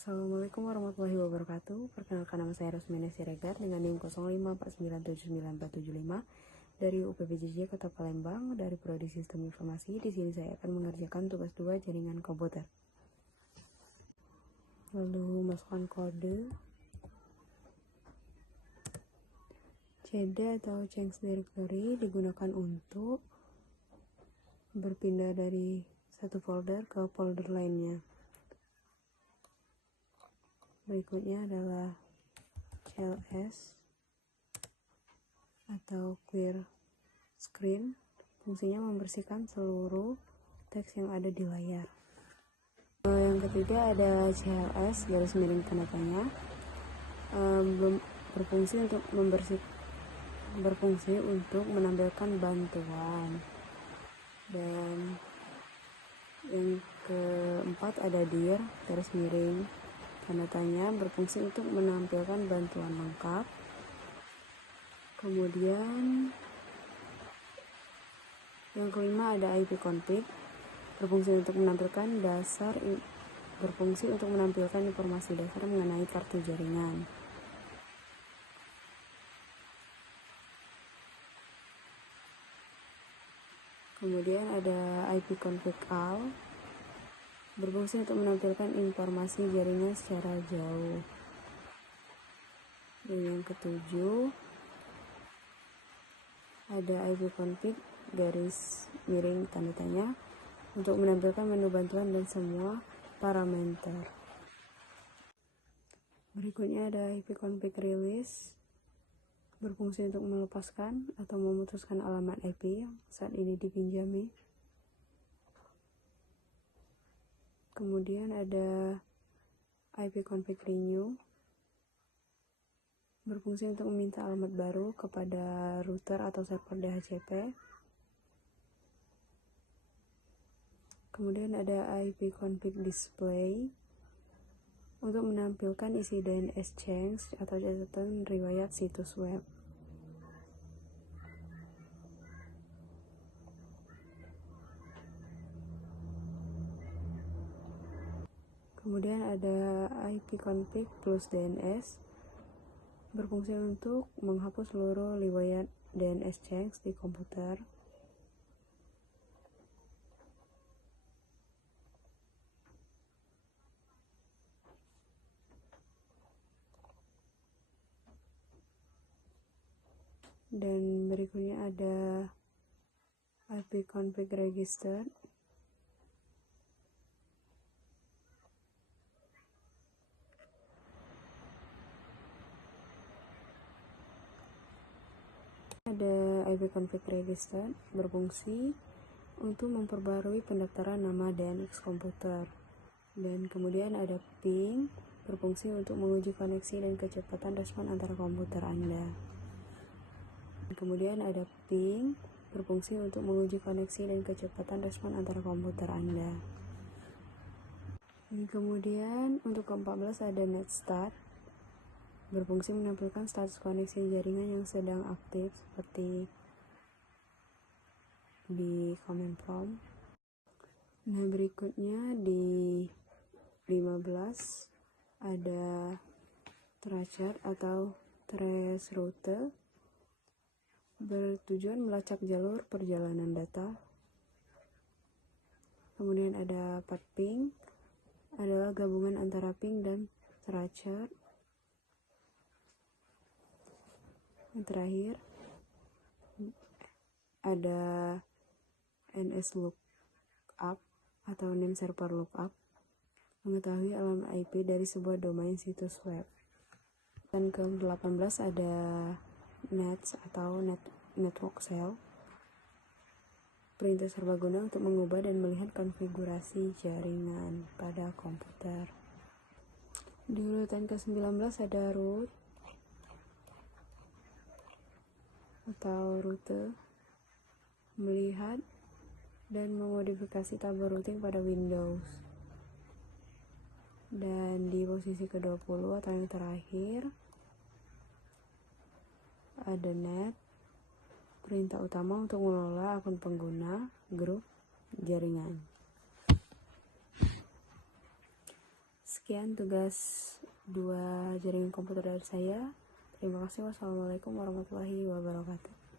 Assalamualaikum warahmatullahi wabarakatuh. Perkenalkan, nama saya Rosmina Siregar dengan NIM 0549797475 dari UPBJJ Kota Palembang dari Prodi Sistem Informasi. Di sini saya akan mengerjakan tugas 2 jaringan komputer. Lalu masukkan kode CD atau change directory digunakan untuk berpindah dari satu folder ke folder lainnya. Berikutnya adalah CLS atau clear screen. Fungsinya membersihkan seluruh teks yang ada di layar. Yang ketiga ada CLS garis miring tanda tanya. Berfungsi untuk menampilkan bantuan. Dan yang keempat ada dir garis miring tanda tanya, berfungsi untuk menampilkan bantuan lengkap. Kemudian yang kelima ada IP config, berfungsi untuk menampilkan informasi dasar mengenai kartu jaringan. Kemudian ada IP config all, berfungsi untuk menampilkan informasi jaringan secara jauh. Dan yang ketujuh ada IP config garis miring tanda tanya untuk menampilkan menu bantuan dan semua parameter. Berikutnya ada IP config release, berfungsi untuk melepaskan atau memutuskan alamat IP yang saat ini dipinjami. Kemudian ada IP config renew, berfungsi untuk meminta alamat baru kepada router atau server DHCP. Kemudian ada IP config display, untuk menampilkan isi DNS change atau catatan riwayat situs web. Kemudian ada IP config plus DNS, berfungsi untuk menghapus seluruh riwayat DNS change di komputer. Dan berikutnya ada IP config register, berfungsi untuk memperbarui pendaftaran nama DNS komputer. Dan kemudian ada ping, berfungsi untuk menguji koneksi dan kecepatan respon antara komputer Anda. Kemudian ada ping, berfungsi untuk menguji koneksi dan kecepatan respon antara komputer Anda. Dan kemudian untuk ke-14 ada netstart, berfungsi menampilkan status koneksi jaringan yang sedang aktif seperti di command prompt. Nah, berikutnya di 15 ada tracer atau trace route, bertujuan melacak jalur perjalanan data. Kemudian ada path ping, adalah gabungan antara ping dan tracer. Yang terakhir ada NS lookup atau name server lookup, mengetahui alamat IP dari sebuah domain situs web. Dan ke-18 ada nets atau network cell, perintah serbaguna untuk mengubah dan melihat konfigurasi jaringan pada komputer. Di urutan ke-19 ada root atau rute, melihat dan memodifikasi tabel routing pada Windows. Dan di posisi ke-20 atau yang terakhir ada net, perintah utama untuk mengelola akun pengguna grup jaringan. Sekian tugas 2 jaringan komputer dari saya. Terima kasih. Wassalamualaikum warahmatullahi wabarakatuh.